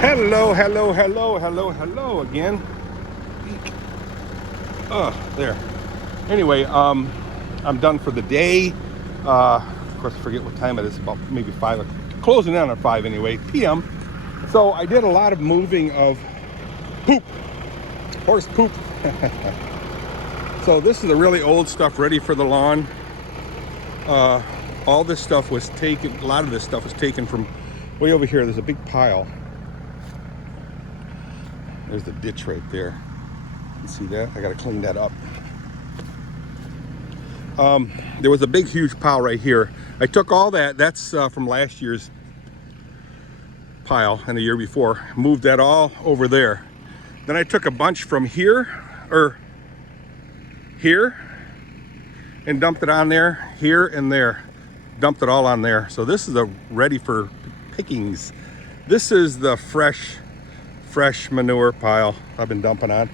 Hello, hello, hello, hello, hello again. There. Anyway, I'm done for the day. Of course, I forget what time it is. About maybe 5, closing in on 5 anyway, p.m. So I did a lot of moving of poop, horse poop. So this is the really old stuff ready for the lawn. All this stuff was taken, a lot of this stuff was taken from way over here. There's a big pile. There's the ditch right there. You see that? I gotta clean that up. There was a big, huge pile right here. I took all that. That's from last year's pile and the year before. Moved that all over there. Then I took a bunch from here, or here, and dumped it on there, here and there. Dumped it all on there. So this is ready for pickings. This is the fresh manure pile I've been dumping on.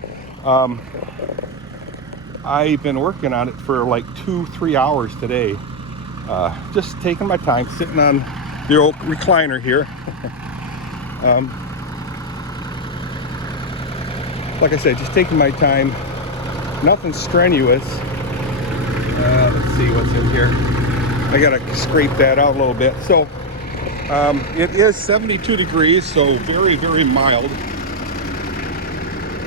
I've been working on it for like 2-3 hours today. Just taking my time, sitting on the old recliner here. Like I said, just taking my time. Nothing strenuous. Let's see what's in here. I gotta scrape that out a little bit. So it is 72 degrees, so very, very mild.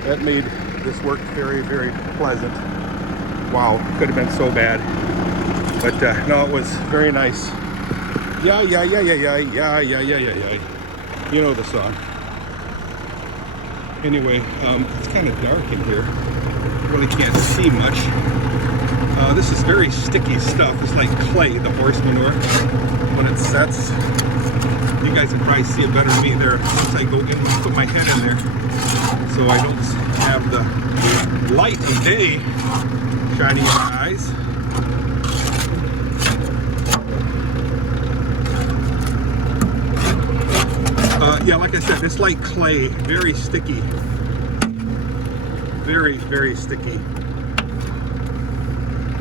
That made this work very, very pleasant. Wow, could have been so bad. But no, it was very nice. Yeah. You know the song. Anyway, it's kind of dark in here. Really can't see much. This is very sticky stuff. It's like clay, the horse manure. When it sets, you guys can probably see it better than me there. Once I go in and put my head in there, so I don't have the light of day shining in my eyes. Yeah, like I said, it's like clay, very sticky. Very, very sticky.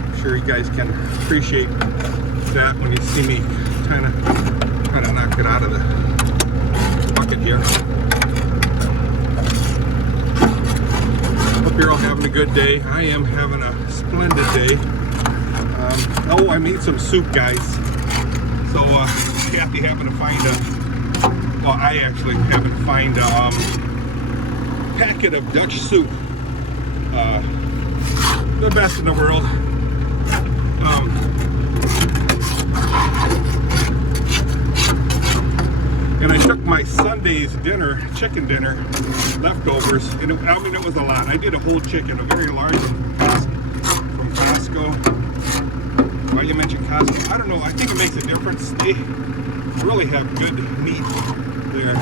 I'm sure you guys can appreciate that when you see me kind of knock it out of the bucket here. Hope you're all having a good day. I am having a splendid day. Oh, I made some soup, guys. So Kathy happened to find I actually happened to find a packet of Dutch soup. The best in the world. And I took my Sunday's dinner, chicken dinner, leftovers, and it was a lot. I did a whole chicken, a very large one from Costco. Why you mentioned Costco? I don't know. I think it makes a difference. They really have good meat there.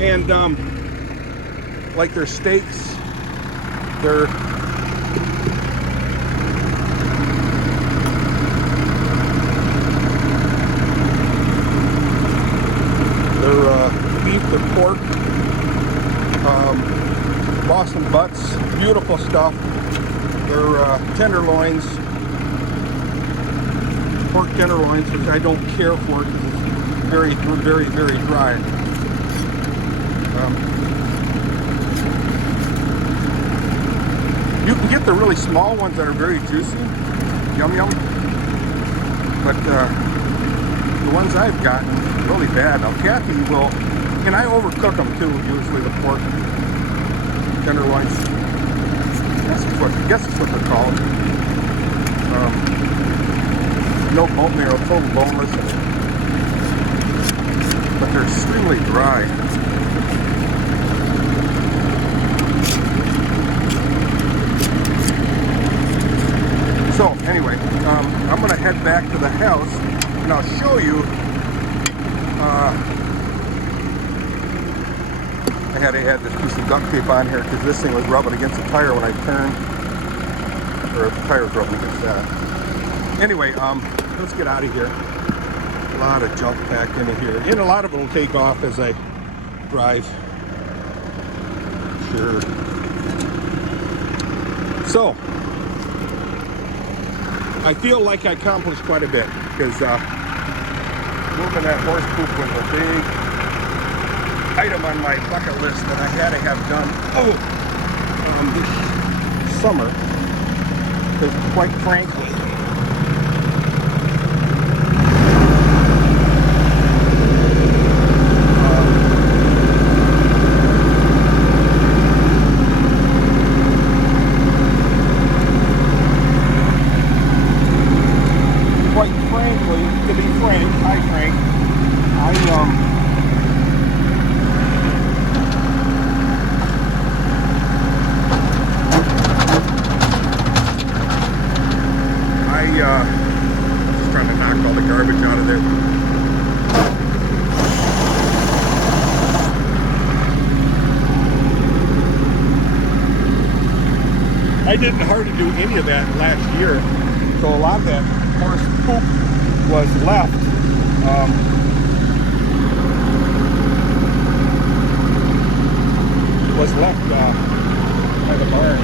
And like their steaks, their beef, their pork, Boston butts, beautiful stuff. Their tenderloins, pork tenderloins, which I don't care for because it's very, very, very dry. You can get the really small ones that are very juicy, yum yum. But the ones I've gotten really bad. Now Kathy will, and I overcook them too. Usually the pork tenderloins. I guess it's what they're called. No bone marrow, total boneless, but they're extremely dry. So anyway, I'm going to head back to the house and I'll show you. I had to add this piece of duct tape on here because this thing was rubbing against the tire when I turned, or the tire was rubbing against that. Anyway, let's get out of here. A lot of junk packed into here, and a lot of it will take off as I drive. Sure. So I feel like I accomplished quite a bit because moving that horse poop was a big item on my bucket list that I had to have done this summer. Because quite frankly, to be frank, just trying to knock all the garbage out of there. I didn't hardly do any of that last year, so a lot of that horse poop was left. By the barn.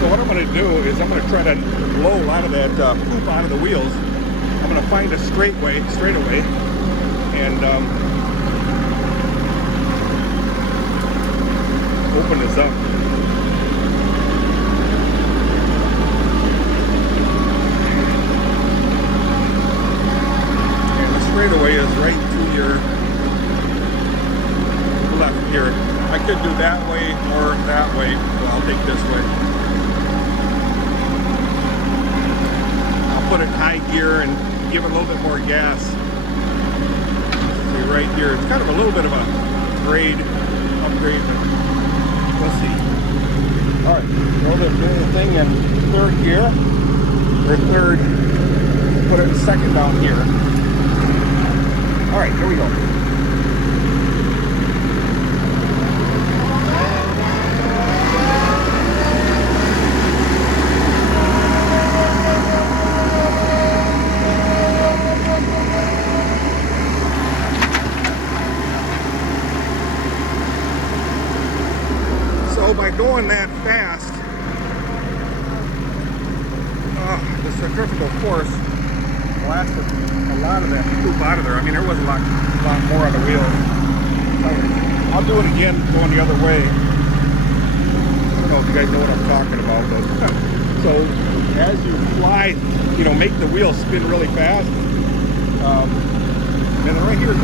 So what I'm going to do is I'm going to try to blow a lot of that poop out of the wheels. I'm going to find a straightaway, and open this up. And the straightaway is right to your left here. I could do that way or that way. Well, I'll take this way. I'll put it in high gear and give it a little bit more gas. See right here, it's kind of a little bit of a upgrade, but we'll see. All right, throw the thing in third gear, or third, put it in second down here. All right, here we go. So by going that fast, the centrifugal force blasted a lot of that poop out of there. I mean, there was a lot more on the wheels. I'll do it again going the other way. I don't know if you guys know what I'm talking about, but so as you fly, you know, make the wheels spin really fast. And then right here's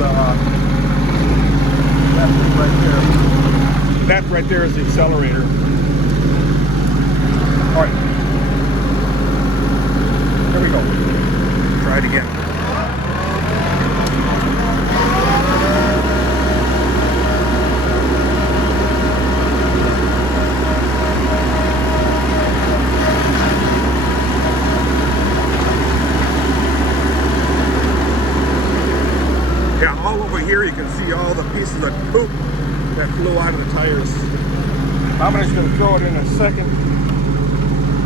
that right there is the accelerator. All right, here we go. Try it again. Yeah, all over here you can see all the pieces of poop that flew out of the tires. I'm just going to throw it in a second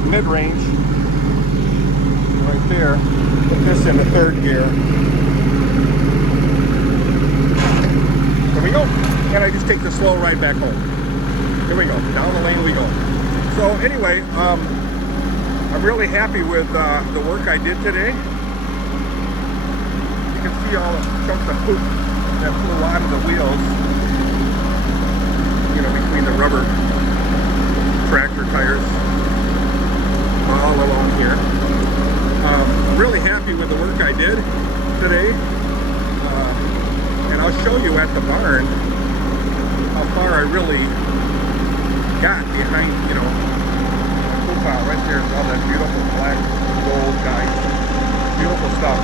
mid-range right there. Put this in the third gear. There we go. And I just take the slow ride back home. Here we go. Down the lane we go. So anyway, I'm really happy with the work I did today. You can see all the chunks of poop that flew out of the wheels. You know, between the rubber tractor tires all along here. I'm really happy with the work I did today, and I'll show you at the barn how far I really got behind, you know, the poop pile right there. All that beautiful black gold, guys. Beautiful stuff.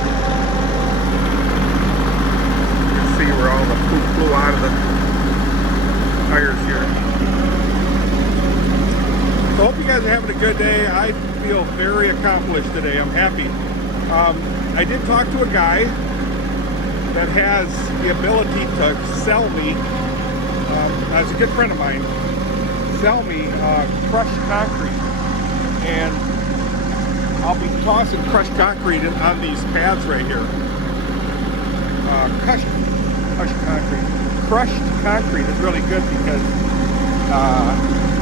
You can see where all the poop flew out of the tires here. So I hope you guys are having a good day. I feel very accomplished today. I'm happy. I did talk to a guy that has the ability to sell me, as a good friend of mine, sell me crushed concrete. And I'll be tossing crushed concrete on these pads right here. Crushed concrete is really good because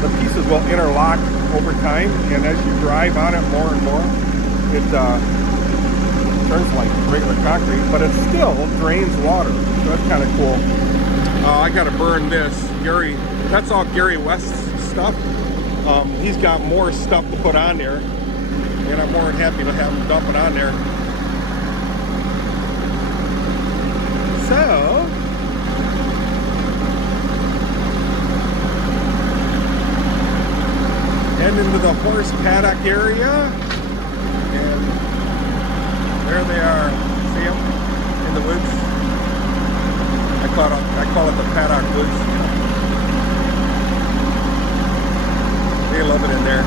the pieces will interlock over time, and as you drive on it more and more, it turns like regular concrete, but it still drains water. So that's kind of cool. I got to burn this. Gary, that's all Gary West's stuff. He's got more stuff to put on there, and I'm more than happy to have him dump it on there. So, head into the horse paddock area, and there they are. See them in the woods? I call it the paddock woods. They love it in there.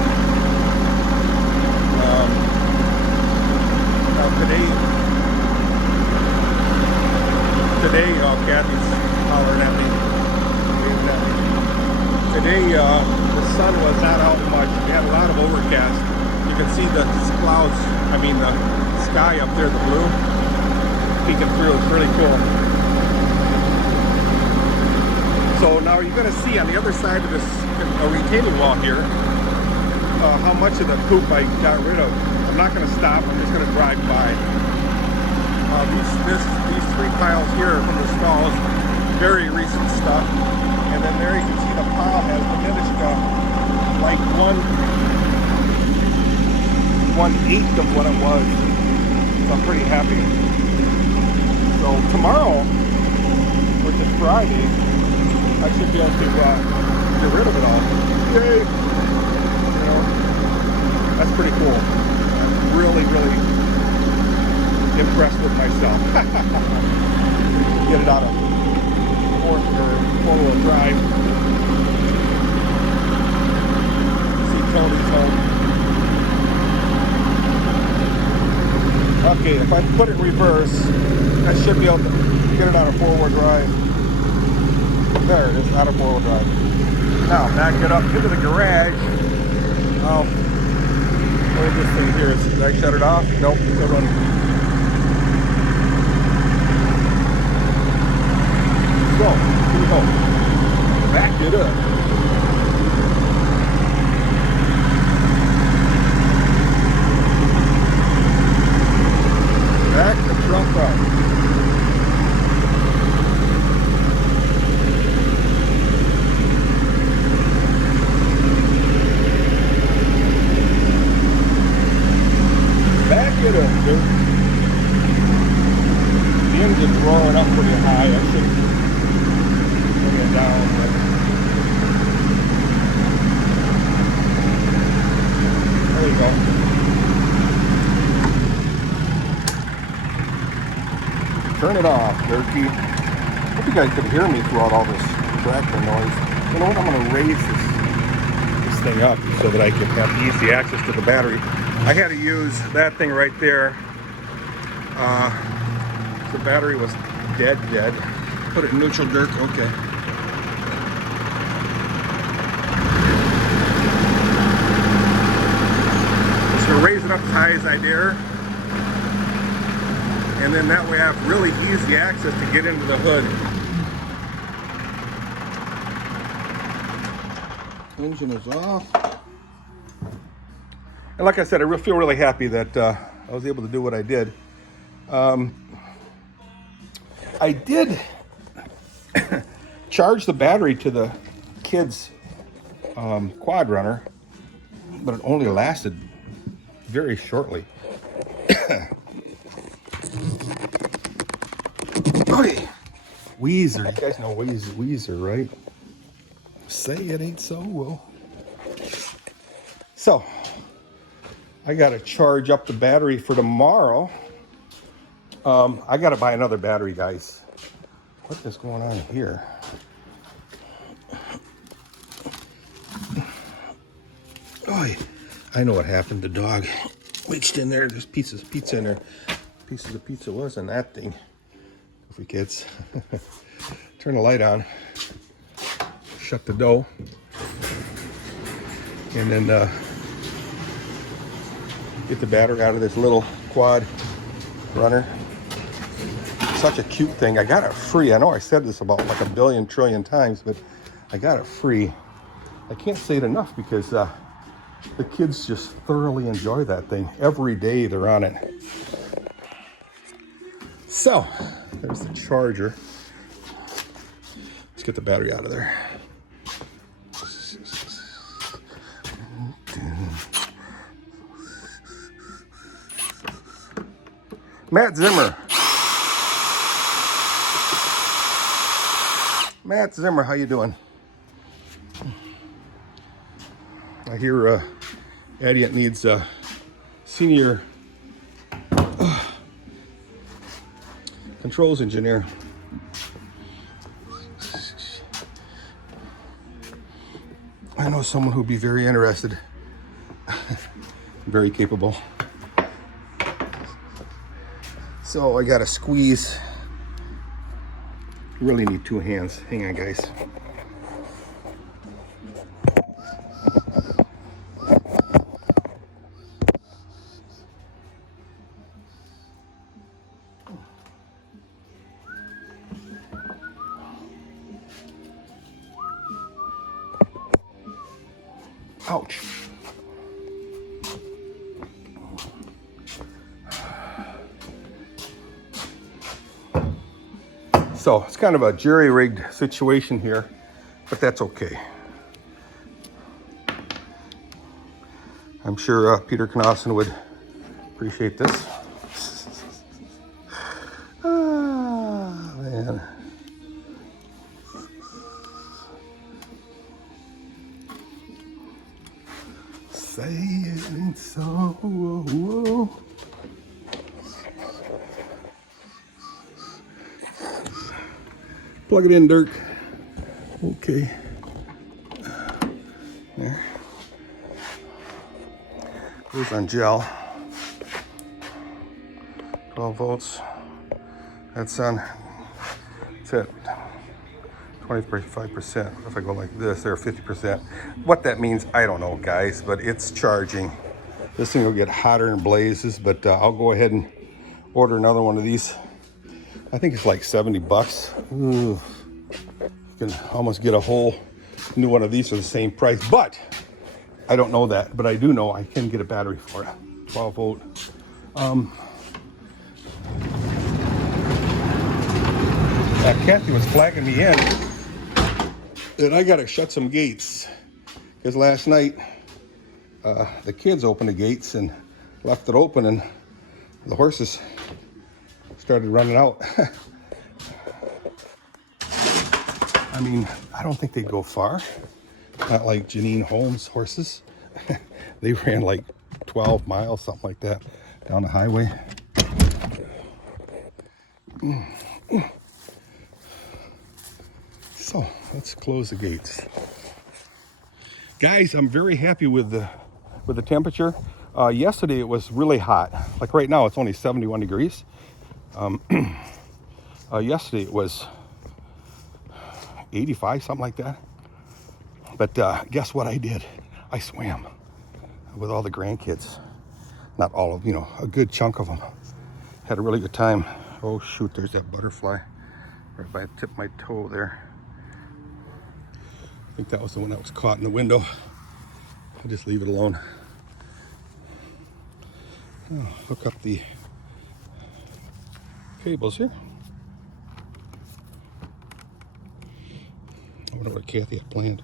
Now today, oh, Kathy's hollering at me. Today, the sun was not out much. We had a lot of overcast. You can see the clouds, I mean the sky up there, the blue, peeking through. It's really cool. So now you're going to see on the other side of this retaining wall here how much of the poop I got rid of. I'm not going to stop. I'm just going to drive by. These three piles here from the stalls, very recent stuff. And then there you can see the pile has diminished like 1/8 of what it was. So I'm pretty happy. So tomorrow, which is Friday, I should be able to get rid of it all. Yay! You know, that's pretty cool. I'm really, really impressed with myself. Get it out of four-wheel drive. See Tony's home. Okay, if I put it in reverse, I should be able to get it out of four-wheel drive. There it is, out of four-wheel drive. Now, back it up into the garage. What is this thing here? Did I shut it off? Nope, still running. So, here we go. Back it up. Back the truck up. Back it up, dude. The engine's roaring up pretty high. I should bring it down. But there you go. Turn it off, Dirky. Hope you guys could hear me throughout all this tractor noise. You know what? I'm going to raise this thing up so that I can have easy access to the battery. I had to use that thing right there. The battery was dead. Put it in neutral, Dirk. Okay. Just gonna raise it up as high as I dare, and then that way I have really easy access to get into the hood. Engine is off. And like I said, I feel really happy that I was able to do what I did. I did charge the battery to the kids' quad runner, but it only lasted very shortly. Okay. Weezer, you guys know Weezer, right? Say it ain't so, well. So, I gotta charge up the battery for tomorrow. I gotta buy another battery, guys. What is going on here? Oh, I know what happened. The dog reached in there. There's pieces of pizza in there. Pieces of pizza was in that thing. For kids. Turn the light on. Shut the door. And then get the battery out of this little quad runner. Such a cute thing. I got it free. I know I said this about like a billion trillion times, but I got it free. I can't say it enough because The kids just thoroughly enjoy that thing. Every day they're on it. So, there's the charger. Let's get the battery out of there. Matt Zimmer. Matt Zimmer, how you doing? I hear Adient needs a senior controls engineer. I know someone who'd be very interested. Very capable. So I gotta squeeze. Really need two hands. Hang on, guys. Ouch. So it's kind of a jerry-rigged situation here, but that's okay. I'm sure Peter Knosson would appreciate this. Ah, man. Say it ain't so. Whoa. Plug it in, Dirk. Okay. There. Goes on gel. 12 volts. That's on. That's it. 25%. If I go like this, they're 50%. What that means, I don't know, guys, but it's charging. This thing will get hotter and blazes, but I'll go ahead and order another one of these. I think it's like 70 bucks. Ooh. You can almost get a whole new one of these for the same price, but I don't know that, but I do know I can get a battery for it. 12 volt. Kathy was flagging me in that I gotta shut some gates because last night the kids opened the gates and left it open and the horses started running out. I mean, I don't think they'd go far. Not like Janine Holmes' horses. They ran like 12 miles, something like that, down the highway. So let's close the gates. Guys, I'm very happy with the temperature. Yesterday it was really hot. Like right now it's only 71 degrees. Yesterday it was 85, something like that. But guess what I did? I swam with all the grandkids. Not all of, a good chunk of them. Had a really good time. Oh shoot, there's that butterfly right by the tip of my toe there. I think that was the one that was caught in the window. I'll just leave it alone. Oh, hook up the cables here. I wonder what Kathy had planned.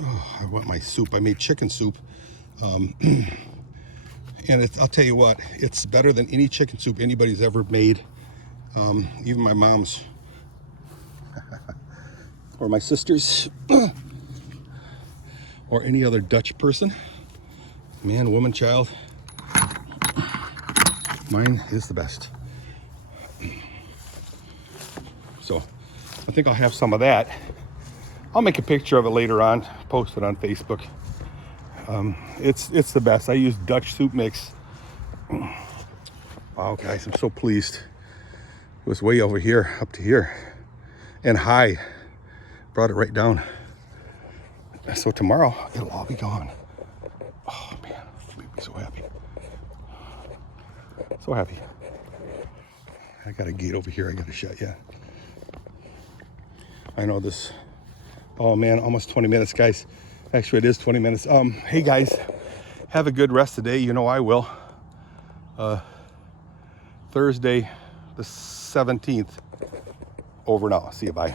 Oh, I want my soup. I made chicken soup. And I'll tell you what, it's better than any chicken soup anybody's ever made. Even my mom's. Or my sister's. Or any other Dutch person. Man, woman, child. Mine is the best. So I think I'll have some of that. I'll make a picture of it later on, post it on Facebook. It's the best. I use Dutch soup mix. Wow, guys, I'm so pleased. It was way over here, up to here, and high. Brought it right down. So tomorrow it'll all be gone. Oh man, it made me so happy. So happy. I got a gate over here I got to shut yet. I know this Oh man, almost 20 minutes, guys. Actually, it is 20 minutes. Hey guys, have a good rest of the day. You know I will. Thursday the 17th. Over now. See you. Bye.